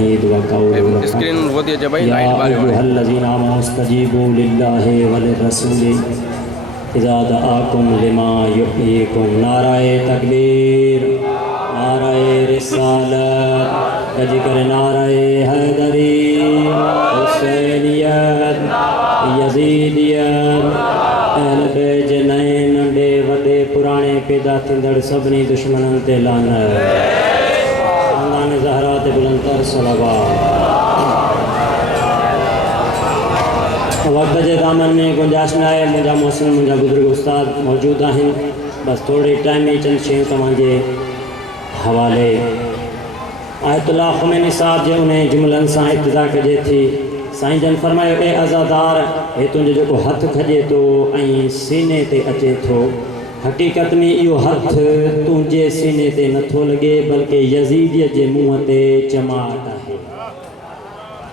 तहमीद व कौल स्क्रीन होती है भाई या लाइट बारे अय्युहल्लज़ीना आमनू इस्तजीबू लिल्लाहि वलिर्रसूलि इज़ा दआकुम लिमा युहयीकुम। नाराए तकबीर, नाराए रिसालत, जिक्र नाराए हैदरी, हुसैनियत, यजीदियत, अहल बैत नए नंढे वॾे पुराणे पैदा थींदड़ सभिनी दुश्मननि ते लानत। ख़ानदान ज़हरा ते बुलंदतर सलावत। वक्त के दामन में गुंजाइश न है, मुंहिंजा मोहसिन मुंहिंजा बुजुर्ग उस्ताद मौजूद आहिनि। बस थोड़े टाइम में चंद शयूं तव्हांजे हवाले। आयतुल्लाह ख़ुमैनी साहब जे उन जुमलनि सां इब्तिदा कजे थी। साईं जन फरमायो, ए अज़ादार, हे तुंहिंजो जेको हथ खजे थो ऐं सीने ते अचे थो, हक़ीक़त में इहो हथ तुंहिंजे सीने ते नथो लॻे, बल्कि यज़ीद जे मुंहं ते चमाट आहे।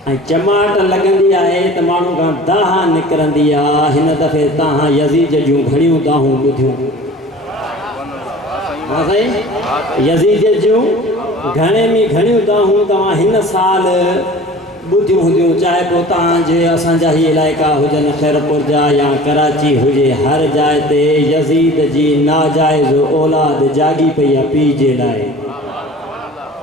ऐं चमाट लॻंदी आहे त माण्हू खां दाह निकिरंदी आहे। हिन दफ़े तव्हां यज़ीद जूं घणियूं दाहूं ॿुधियूं। हा साईं, यज़ीद जूं घणे में घणियूं दाहूं तव्हां हिन साल ॿुधियूं हूंदियूं। चाहे पोइ तव्हांजे असांजा ही इलाइक़ा हुजनि, खैरपुर जा या कराची हुजे, हर जाइ ते यज़ीद जी नाजाइज़ औलाद जागी पई आहे पीउ जे लाइ।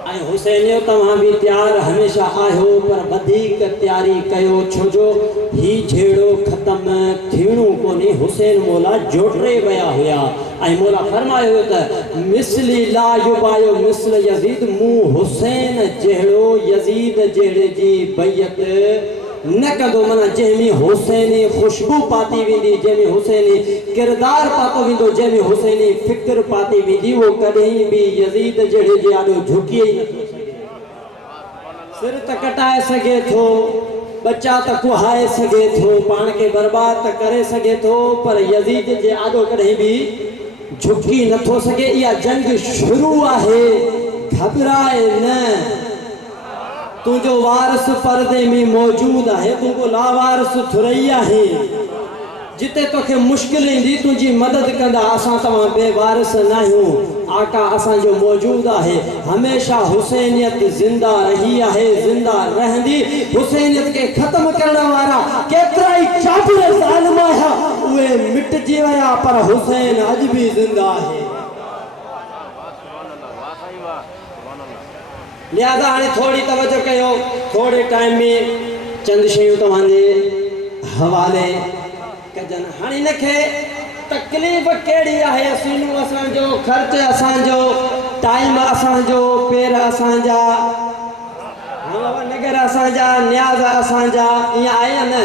ऐं हुसैनियो तव्हां बि तयारु हमेशह आहियो, पर वधीक तयारी कयो, छो जो ही झेड़ो ख़त्म थियणो कोन्हे। हुसैन मौला जोड़े विया हुया ऐं मौला फरमायो त मिसली ला युबायो मिसल यज़ीद, मूं हुसैन जहिड़ो यज़ीद जहिड़े जी बैयत न कंदो। माना जंहिंमें हुसैनी ख़ुशबू पाती वेंदी, जंहिंमें हुसैनी किरदारु पातो वेंदो, जंहिंमें हुसैनी फ़िक्र पाती वेंदी, उहो कॾहिं बि यज़ीद जहिड़े जे आॾो झुकी ई नथो सघे। सिर त कटाए सघे थो, बच्चा त कुहाए सघे थो, पाण खे बर्बाद त करे सघे थो, पर यज़ीद जे आॾो कॾहिं बि झुकी नथो सघे। इहा जंग शुरू आहे, घबराए न। तुझो वारिस पर्दे में मौजूद है, तुझको लावारिस थुरई है। जिते तोखे मुश्किल ईंदी तुझी मदद कंदा। असां तव्हां बेवारिस न आहियूं, आका असांजो मौजूद है। हमेशा हुसैनियत जिंदा रही है, जिंदा रहंदी। हुसैनियत के खत्म करण वारा केतिरा ई चाबुर ज़ालिम आया, उहे मिटजी विया, पर हुसैन अॼु भी जिंदा है। लिहाजा हाणे थोड़ी तवज्जो कयो, थोड़े टाइम में चंद शयूं तव्हांजे हवाले कजन। हाणे हिनखे तकलीफ़ कहिड़ी आहे? असीनू असांजो, ख़र्च असांजो, टाइम असांजो, पेर असांजा, नगर असांजा, न्याज़ असांजा, ईअं आहे या न?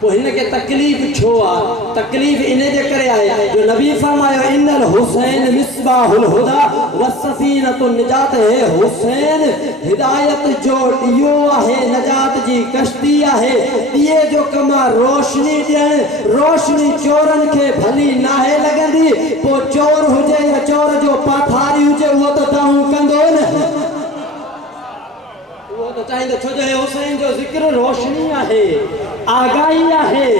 पोइ हिनखे तकलीफ़ छो आहे? तकलीफ़ इन जे करे आहे जो नबी फरमायो, इन्नल हुसैन मिसबाहुल हुदा व सफ़ीनतुन निजात। है हुसैन हिदायत जो ॾियो आहे, नजात जी कश्ती आहे। ॾिए जो कम आहे रोशनी ॾियणु। रोशनी चोरनि खे भली नाहे लॻंदी, पोइ चोर हुजे या चोर जो पाठारी हुजे, उहो त दाहूं कंदो न, उहो त चाहींदो। छो जो हुसैन जो ज़िक्र रोशनी आहे, आगाही आहे,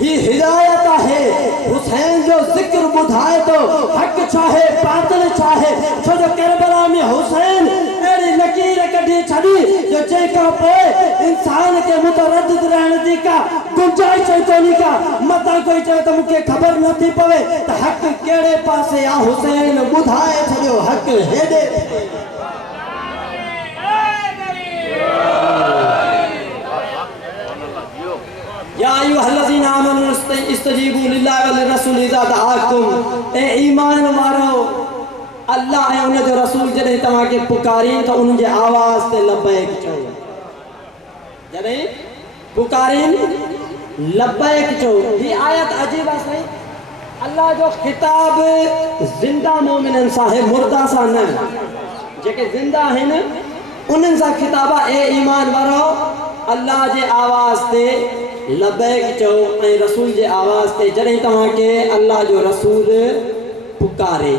ही हिदायत आहे। हुसैन जो ज़िक्र ॿुधाए थो हक़ छा है, बातिल छा है। छो जो करबला में हुसैन अहिड़ी लकीर कढी छॾी जो जंहिंखां पोइ इंसान खे मुतरद्दिद रहण जी का गुंजाइश ई कोन्हे का। मतां कोई चवे त मूंखे ख़बर नथी पवे त हक़ कहिड़े पासे आहे, हुसैन ॿुधाए छॾियो हक़ हेॾे। या अय्युहल्लज़ीना आमनू इस्तजीबू लिल्लाहि वलिर्रसूलि इज़ा दआकुम। ए ईमान वारो, अल्लाह ऐं उन जो रसूल जॾहिं तव्हांखे पुकारीन त उन जे आवाज़ ते लब्बैक चओ। जॾहिं पुकारीन लब्बैक चओ। ही आयत अजीब आहे साईं। अल्लाह जो खिताब ज़िंदा मोमिननि सां है, मुर्दा सां न। जेके ज़िंदा आहिनि उन्हनि सां खिताब आहे। ए ईमान वारो, अल्लाह जे आवाज़ ते लबैक चओ ऐं रसूल जे आवाज़ ते। जॾहिं तव्हांखे अल्लाह जो रसूल पुकारे,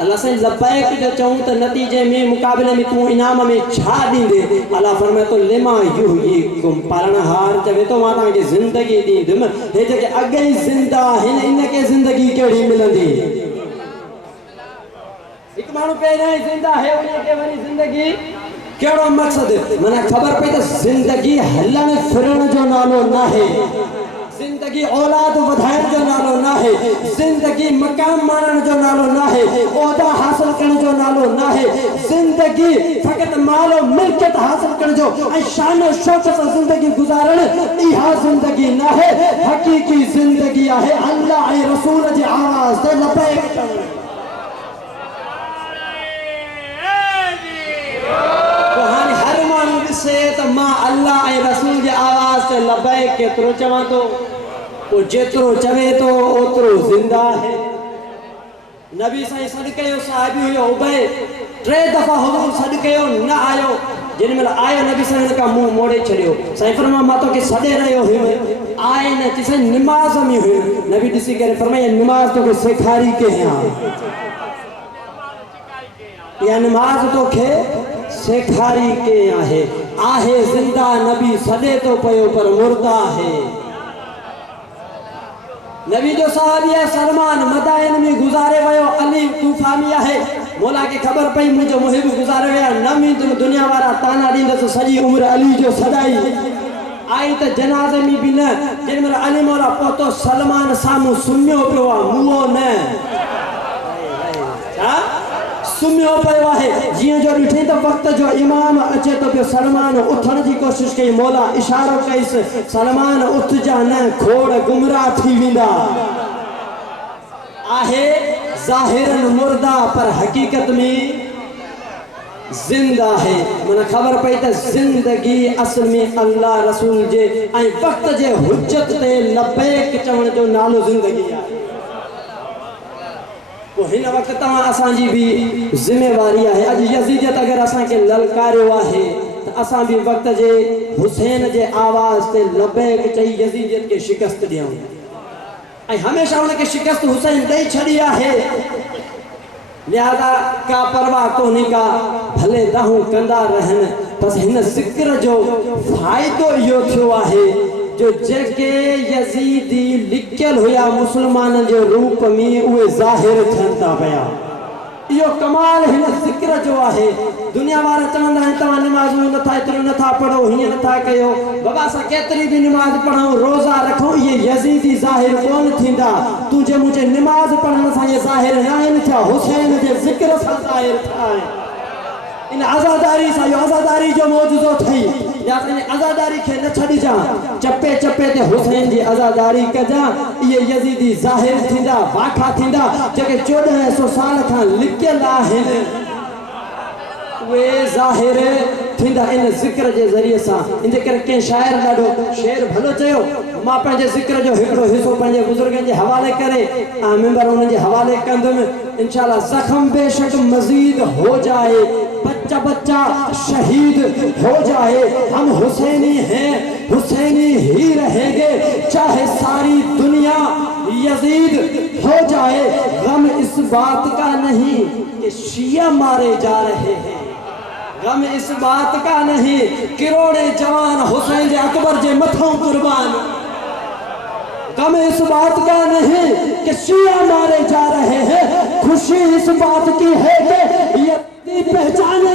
अल्लाह साईं लबैक जो चऊं त नतीजे में मुक़ाबले में तूं इनाम में छा ॾींदे? अल्लाह फरमाए थो, लिमा युहयीकुम, पालनहार चवे थो मां तव्हांखे ज़िंदगी ॾींदुमि। हे जेके अॻे ई ज़िंदा आहिनि, इनखे ज़िंदगी कहिड़ी मिलंदी? हिकु माण्हू पहिरियां ई ज़िंदा आहे, उनखे वरी ज़िंदगी केड़ो मकसद मने खबर पई त जिंदगी हलन फिरण जो नालो ना है, जिंदगी औलाद वधाइण जो नालो ना है, जिंदगी मकाम माणण जो नालो ना है, ओहदा हासिल करण जो नालो ना है, जिंदगी फकत माल और मिल्कियत हासिल करण जो ऐं शान और शौकत सां जिंदगी गुजारण इहा जिंदगी ना है। हकीकी जिंदगी आहे अल्लाह ऐं रसूल जी आवाज़ ते लबैक चवण। तो मां अल्लाह ऐं रसूल जी आवाज़ ते लबैक केतिरो चवां थो, वो जेतिरो चवे तो ओतिरो जिंदा है। नबी साईं सॾु कयो, साहिबी हुयो उबय, 3 दफ़ा हुजूर सॾु कयो न आयो। जेॾी महिल आयो नबी साईं खां मुंहुं मोड़े छॾियो। साईं फरमायो मां तोखे सॾे रहियो हुयुमि, आए न चई साईं निमाज़ में हुयुमि। नबी ॾिसी करे फरमायो निमाज़ तोखे सेखारी कंहिं या निमाज़ तोखे सेखारी के आहे जिंदा नबी सदे तो पयो पर मुर्दा है। नबी जो साहबी है सलमान मदाइन में गुजारे वयो, अली तूफा में है। मौला के खबर पई मुझे मुहिब गुजारे वया, नमी दुनिया वारा ताना दींदस सजी उम्र अली जो सदाई। आई तो जनाजे में भी न जिन में अली मौला पहुतो सलमान सामू सुम्यो पियो मुओ न सुम्यो पियो है। जियो जो ॾिठे तो वक्त जो इमाम अचे तो पियो, सलमान उथण की कोशिश कई, मौला इशारो कईस सलमान उठ जा न खोड़ गुमराह थी विंदा। आहे ज़ाहिरन मुर्दा पर हकीकत में जिंदा है। मन खबर पई त जिंदगी असल में अल्लाह रसूल जे ऐं वक्त जे हुज्जत ते लबैक चवण जो नालो जिंदगी है। वो हिन वक्त तव्हां असांजी भी जिम्मेवारी है। अज यजीदियत अगर असां के ललकारियो है तो असां भी वक्त जे हुसैन जे आवाज़ ते लबैक चई यजीदियत के शिकस्त दियूं ऐं हमेशा उनके शिकस्त हुसैन दई छड़ी है। लिहाजा का परवाह कोन्हे का भले दाहूं कंदा रहन, बस हिन ज़िक्र जो फायदो इहो थियो आहे जो जेके यजीदी लिखियल हुआ मुसलमान जो रूप में उहे ज़ाहिर थियन था पिया। यो कमाल हिन ज़िक्र जो आहे। दुनिया वारा चवंदा आहिनि तव्हां निमाज़ूं नथा एतिरो नथा पढ़ो, हीअं नथा कयो, बाबा असां केतिरी भी निमाज़ पढ़ूं रोज़ा रखूं ये यजीदी ज़ाहिर कोन थींदा। तुंहिंजे मुंहिंजे निमाज़ पढ़ण सां ये ज़ाहिर न आहिनि थिया, हुसैन जे ज़िक्र सां ज़ाहिर थिया आहिनि। इन आज़ादारी सां इहो आज़ादारी जो मौजूदो थई, या इन आज़ादारी खे न छॾिजां, चपे चपे ते हुसैन जी आज़ादारी कजां। ये यजीदी ज़ाहिर थींदा, वाखा थींदा जेके 1400 साल खां लिखियल आहिनि, वे ज़ाहिर थींदा इन ज़िक्र जे ज़रिए सां। इन करे कंहिं शाइर ॾाढो शेर भलो चयो, मां पंहिंजे ज़िक्र जो हिकिड़ो हिस्सो पंहिंजे बुज़ुर्गनि जे हवाले करे मेंबर उन्हनि जे हवाले कंदुमि। इंशाअल्लाह ज़ख्म बेशक मज़ीद हो जाए, बच्चा बच्चा शहीद हो जाए, हम हुसैनी हैं, हुसैनी ही रहेंगे, चाहे सारी दुनिया यजीद हो जाए। गम इस बात का नहीं कि शिया मारे जा रहे हैं, गम इस बात का नहीं किरोड़े जवान हुसैन जे अकबर जे मथों कुर्बान। गम इस बात का नहीं कि शिया मारे जा रहे हैं, खुशी इस बात की है कि ये पहचाने